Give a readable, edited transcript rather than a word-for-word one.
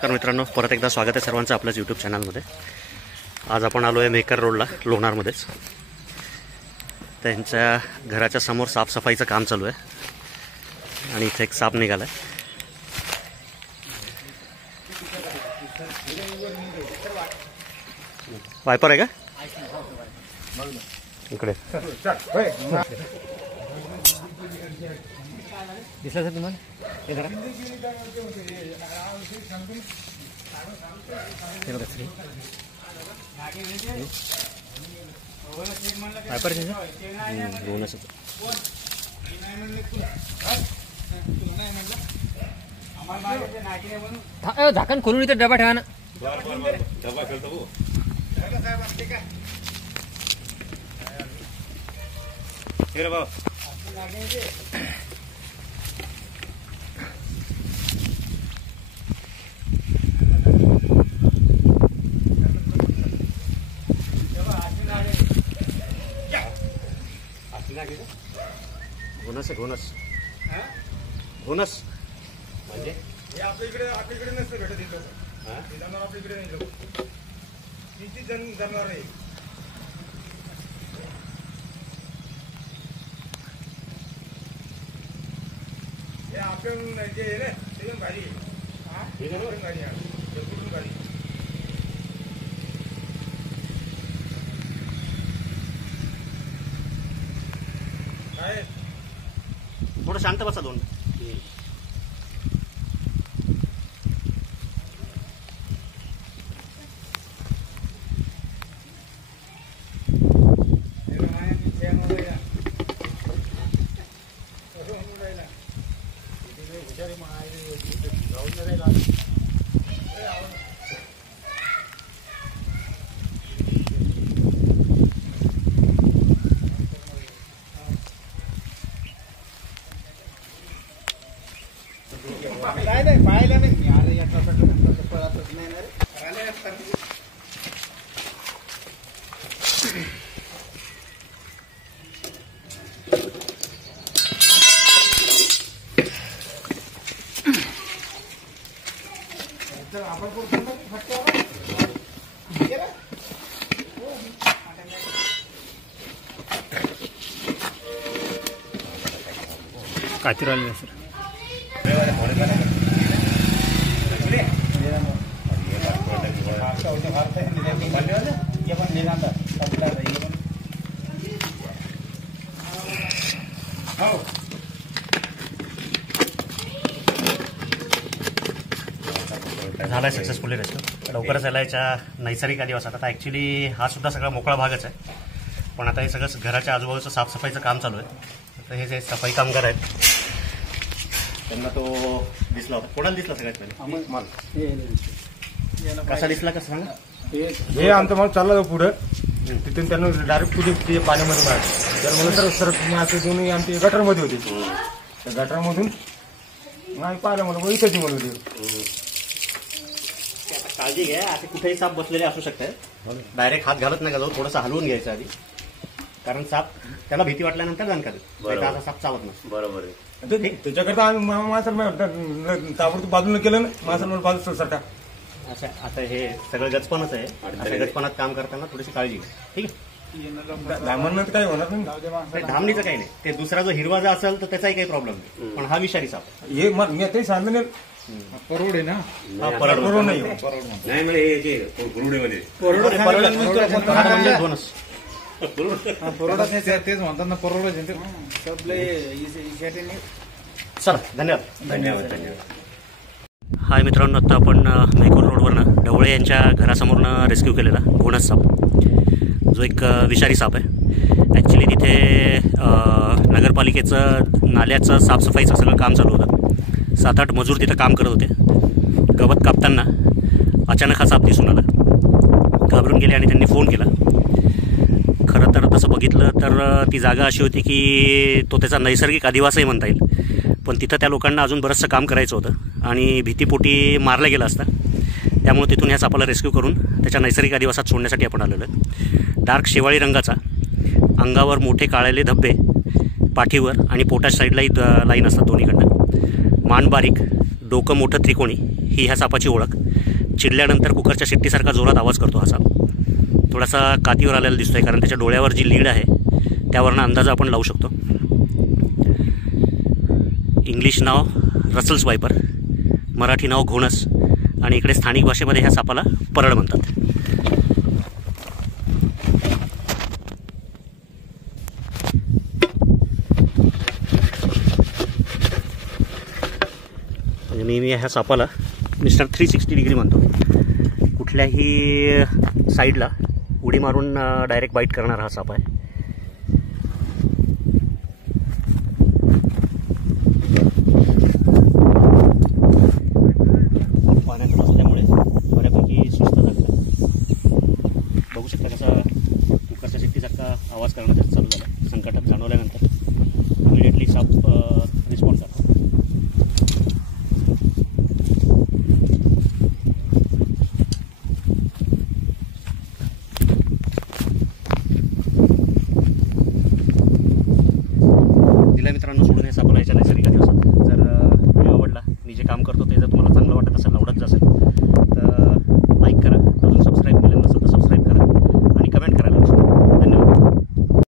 नमस्कार मित्रांनो, परत एकदा स्वागत आहे सर्वांचं आपल्याच यूट्यूब चॅनलमध्ये। आज आपण आलो आहे मेकर रोडला, लोणारमध्येच। त्यांच्या घराच्या समोर साफसफाईचं काम चालू आहे आणि इथे एक साप निघाला आहे। वायपर आहे का इकडे? दिसला सर तुम्हाला? हे जरा वायपर दोनच झाकण खोलून इथे डबा ठेवा ना। डबा खेळतो हे रे बाबा। घोनस घोनस घोनस म्हणजे हे आपल्याकडे नसतं भेटत इथं। हे जनावर आपल्याकडे नाही लोक किती जनावर आहे। हे आपण जे आहे ना ते गाडी हे जनावर गाडी आहे कुठून गाडी काय थोडं शांत बसा दोन। नाही पाहिला नाही अरे याचा पळतच नाही ना रे। काती राहिले सर झालाय सक्सेसफुली रेस्क्यू। लवकरच याला याच्या नैसर्गिक आदिवासात आता ॲक्च्युली हा सुद्धा सगळा मोकळा भागच आहे, पण आता हे सगळं घराच्या आजूबाजूचं साफसफाईचं काम चालू आहे। तर हे जे सफाई कामगार आहेत त्यांना तो दिसला होता। कोणाला दिसला सगळ्यात पहिले? कसा दिसला कसं सांगा? हे आमचा माणूस चालला जाऊ पुढं, तिथून त्यांना डायरेक्ट पुढे पाण्यामध्ये मारलं। तर म्हणून सर तुम्ही आमचे दोन्ही आमचे गटरमध्ये होते, त्या गटरमधून आम्ही पाहिलं म्हणून इथंच म्हणून आता काळजी घ्या, असे कुठेही साप बसलेले असू शकतात। डायरेक्ट हात घालत नाही का, जाऊ थोडंसं हलवून घ्यायचं आधी, कारण साप त्याला भीती वाटल्यानंतर जाणकारी असा साप चावत नसतो। बरोबर आहे। त्याच्याकरता आम्ही माणसाला ताबडतोब बाजूला केलं ना, माणसाला बाजू सरका असं आता हे सगळं गचपणच आहे। अशा गचपणात काम करताना थोडीशी काळजी घ्या, ठीक आहे? धामणं काही होणार नाही, धामणीचं काही नाही। ते दुसरा जो हिरवा जर असेल तर त्याचाही काही प्रॉब्लेम नाही, पण हा विषारी साप हे मी ते सांगतो ना, परवड आहे ना, परवड नाही नाही म्हणजे हे जे गुरुडेमध्ये दोनच तेच म्हणतात ना, परवड चला, धन्यवाद। धन्यवाद धन्यवाद। हाय मित्रांनो, आता आपण मेकर रोडवरनं ढवळे यांच्या घरासमोरनं रेस्क्यू केलेला घोणस साप, जो एक विषारी साप आहे। ॲक्च्युली तिथे नगरपालिकेचं नाल्याचं साफसफाईचं सगळं काम चालू होतं। 7-8 मजूर तिथं काम करत होते। गवत कापताना अचानक हा साप दिसून आला, घाबरून गेले आणि त्यांनी फोन केला। खरं तर तसं बघितलं तर ती जागा अशी होती की तो त्याचा नैसर्गिक अधिवासही म्हणता येईल, पण तिथं त्या लोकांना अजून बरंचसं काम करायचं होतं आणि भीतीपोटी मारला गेला असता। त्यामुळे तिथून ह्या सापाला रेस्क्यू करून त्याच्या नैसर्गिक अधिवासात सोडण्यासाठी आपण आलेलो आहे। डार्क शेवाळी रंगाचा, अंगावर मोठे काळेले धब्बे, पाठीवर आणि पोटाच्या साईडलाही लाईन असतात दोन्हीकडनं, मान बारीक, डोकं मोठं त्रिकोणी, ही ह्या सापाची ओळख। चिडल्यानंतर कुकरच्या शिट्टीसारखा जोरात आवाज करतो हा साप. थोडासा कातीवर आलेला दिसतोय कारण त्याच्या डोळ्यावर जी लीड आहे त्यावरनं अंदाजा आपण लावू शकतो. इंग्लिश नाव रसल्स वायपर, मराठी नाव घोणस आणि इकडे स्थानिक भाषेमध्ये ह्या सापाला परळ म्हणतात. मी ह्या सापाला मिस्टर 360 डिग्री म्हणतो. कुठल्याही साईडला उडी मारून डायरेक्ट बाईट करणारा हा साप आहे.